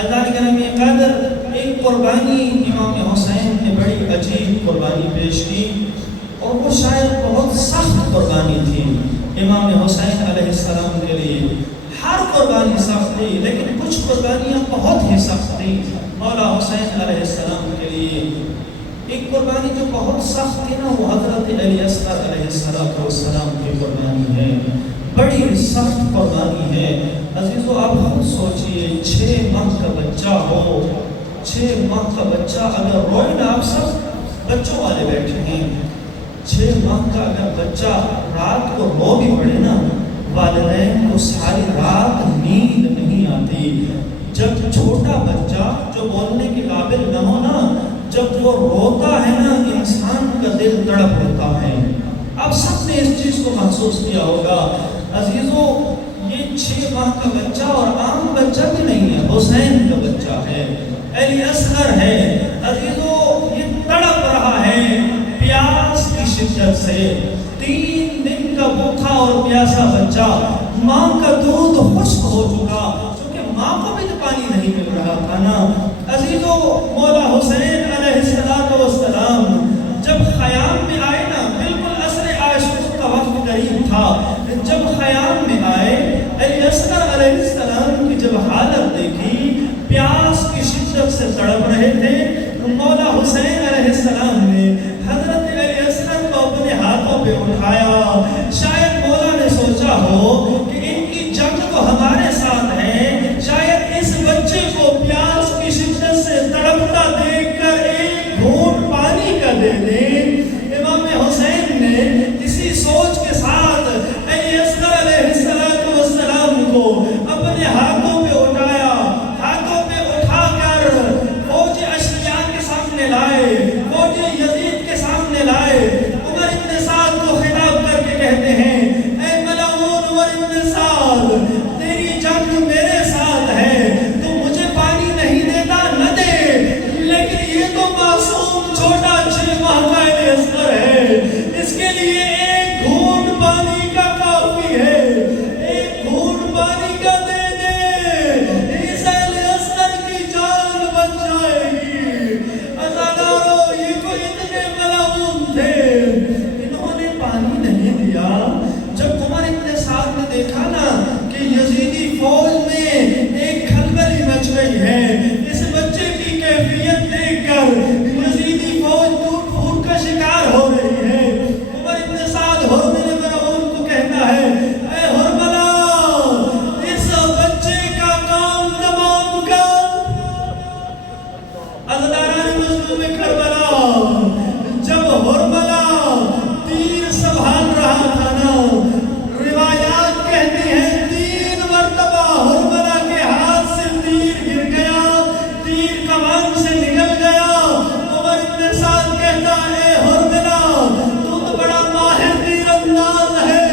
اللہ کے نبی قدر ایک قربانی امام حسین نے بڑی عجیب قربانی پیش کی، اور وہ شاید بہت سخت قربانی تھی امام حسین علیہ السلام کے لیے۔ ہر قربانی سخت تھی، لیکن کچھ قربانیاں بہت ہی سخت تھیں مولا حسین علیہ السلام کے لیے۔ ایک قربانی جو بہت سخت تھی نا، وہ حضرت علی اصغر علیہ السلام کی قربانی ہے، بڑی سخت قربانی ہے۔ عزیزو آپ خود سوچئے، 6 ماہ کا بچہ ہو، 6 ماہ کا بچہ اگر روئے نا، آپ سب بچوں والے بیٹھے ہیں، 6 ماہ کا اگر بچہ رات کو رو بھی پڑے نا، والدین کو ساری رات نیند نہیں آتی۔ جب چھوٹا بچہ جو بولنے کے قابل نہ ہو نا، جب وہ روتا ہے نا، انسان کا دل تڑپ ہوتا ہے۔ آپ سب نے اس چیز کو محسوس کیا ہوگا۔ عزیزو یہ 6 ماہ کا بچہ اور عام بچہ بھی نہیں ہے، حسین کا بچہ ہے، علی اصغر ہے۔ عزیزو یہ تڑپ رہا ہے پیاس کی شدت سے، 3 دن کا بھوکا اور پیاسا بچہ، ماں کا دودھ خشک ہو چکا، کیونکہ ماں کو بھی تو پانی نہیں مل رہا تھا نا۔ عزیزو مولا حسین علیہ السلام جب خیام میں آئے نا، بالکل عصر عاشور کا وقت قریب تھا، جب خیام میں آئے، علی اصغر علیہ السلام کی جب حالت دیکھی، پیاس کی شدت سے تڑپ رہے تھے، مولا حسین علیہ السلام نے حضرت علی اصغر کو اپنے ہاتھوں پہ اٹھایا۔ شاید مولا نے سوچا ہو کہ ان کی جنگ تو ہمارے ساتھ ہے، شاید اس بچے کو پیاس کی شدت سے تڑپتا دیکھ کر ایک گھونٹ پانی کا دے دیں۔ امام حسین نے اسی سوچ کے ساتھ علی اصغر علیہ السلام کو اپنے ہاتھوں پہ اٹھایا، ہاتھوں پہ اٹھا کر فوج اشریا کے سامنے لائے، فوج یزید کے سامنے لائے۔ عمر ابن سعد کو خطاب کر کے کہتے ہیں، اے ملعون عمر ابن سعد، تیری جنگ میرے ساتھ ہے، تو مجھے پانی نہیں دیتا نہ دے، لیکن یہ تو معصوم چھوٹا 6 ماہ کا علی اصغر ہے، اس کے لیے ایک گھونٹ پانی کا کافی ہے، ایک گھونٹ پانی کا دے دے، اس علی اصغر کی جان بچ جائے گی۔ عزادارو یہ کوئی اتنے ملعون تھے، انہوں نے پانی نہیں دیا۔ جب عمر ابن سعد نے دیکھا نا کہ یزیدی فوج میں ایک کھلبلی مچ گئی ہے، اس بچے کی کیفیت دیکھ کر یزیدی فوج ٹوٹ پھوٹ کا شکار ہو رہی ہے، عمر ابن سعد حرملہ مرعون کو کہتا ہے، اے حرملہ، اس بچے کا کام تمام کر۔ عزاداران مظلوم کربلا، جب حرملہ تیر سنبھال رہا تھا نا، روایات کہتی ہیں 3 مرتبہ حرملہ کے ہاتھ سے تیر گر گیا، تیر کمان سے نکل گیا۔ عمر ابن سعد کہتا ہے، حرملہ تو بڑا ماہر تیر انداز ہے،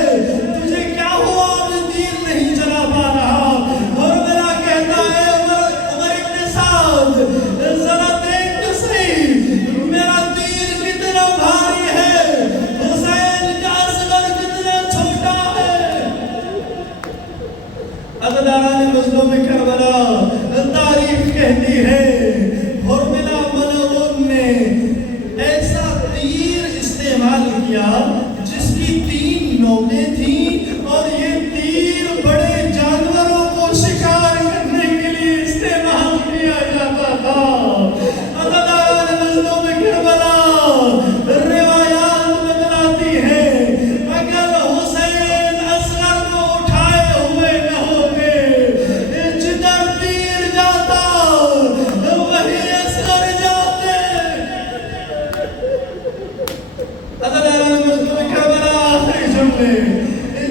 تجھے کیا ہوا آج تیر نہیں چلا پا رہا؟ حرملہ کہتا ہے، عمر ابن سعد ذرا دیکھ تو صحیح، میرا تیر کتنا بھاری ہے، حسین کا اصغر کتنا چھوٹا ہے۔ عزاداران مظلوم کربلا تاریخ کہتی ہے، حرملہ ملعون نے ایسا تیر استعمال کیا جس کی 3 نوکیں تھیں، اور یہ تیر بڑے جانوروں کو شکار کرنے کے لیے استعمال کیا جاتا تھا۔ عزاداران مظلوم کربلا روایات بتلاتی ہیں، اگر حسین اصغر کو اٹھائے ہوئے نہ ہوتے، جدھر تیر جاتا وہی اصغر جاتے۔ عزاداران مظلوم کربلا آخری جملے،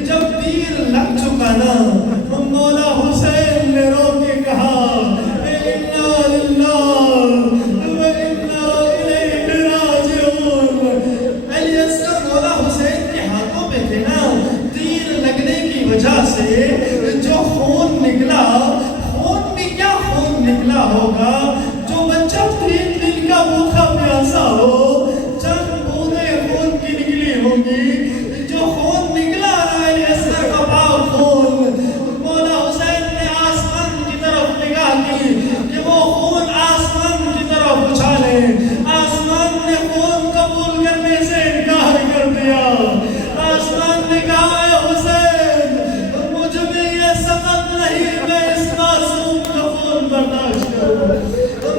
جب تیر لگ چکا نا، مولا حسین نے رو کے کہا، اِنَّا لِلَّهِ وَإِنَّا إِلَيْهِ رَاجِعُونَ۔ علی اصغر مولا حسین کے ہاتھوں پہ تھے نا، تیر لگنے کی وجہ سے جو خون نکلا، خون بھی کیا خون نکلا ہوگا، جو بچہ 3 دن کا بھوکا پیاسا ہو، چند بوندیں خون کی نکلی ہوں گی، جو خون نکلا نا علی اصغر کا پاک خون، مولا حسین نے آسمان کی طرف نگاہ کی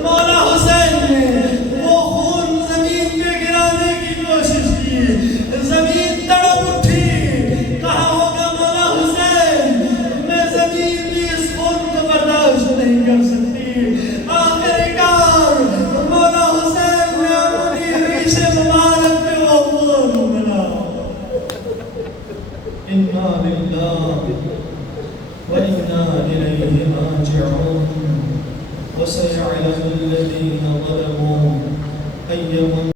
مولا حسین نے وہ خون زمین پہ گرانے کی کوشش کی، زمین تڑپ اٹھی، کہا ہوگا مولا حسین میں زمین بھی اس خون کو برداشت نہیں کر سکتی۔ آخرکار مولا حسین نے اپنی ریش مبارک پہ وہ خون ملا۔ انا للہ وَإِنَّا إِلَيْهِ رَاجِعُونَ وَسَيَعْلَمُ الَّذِينَ ظَلَمُوا أَيَّ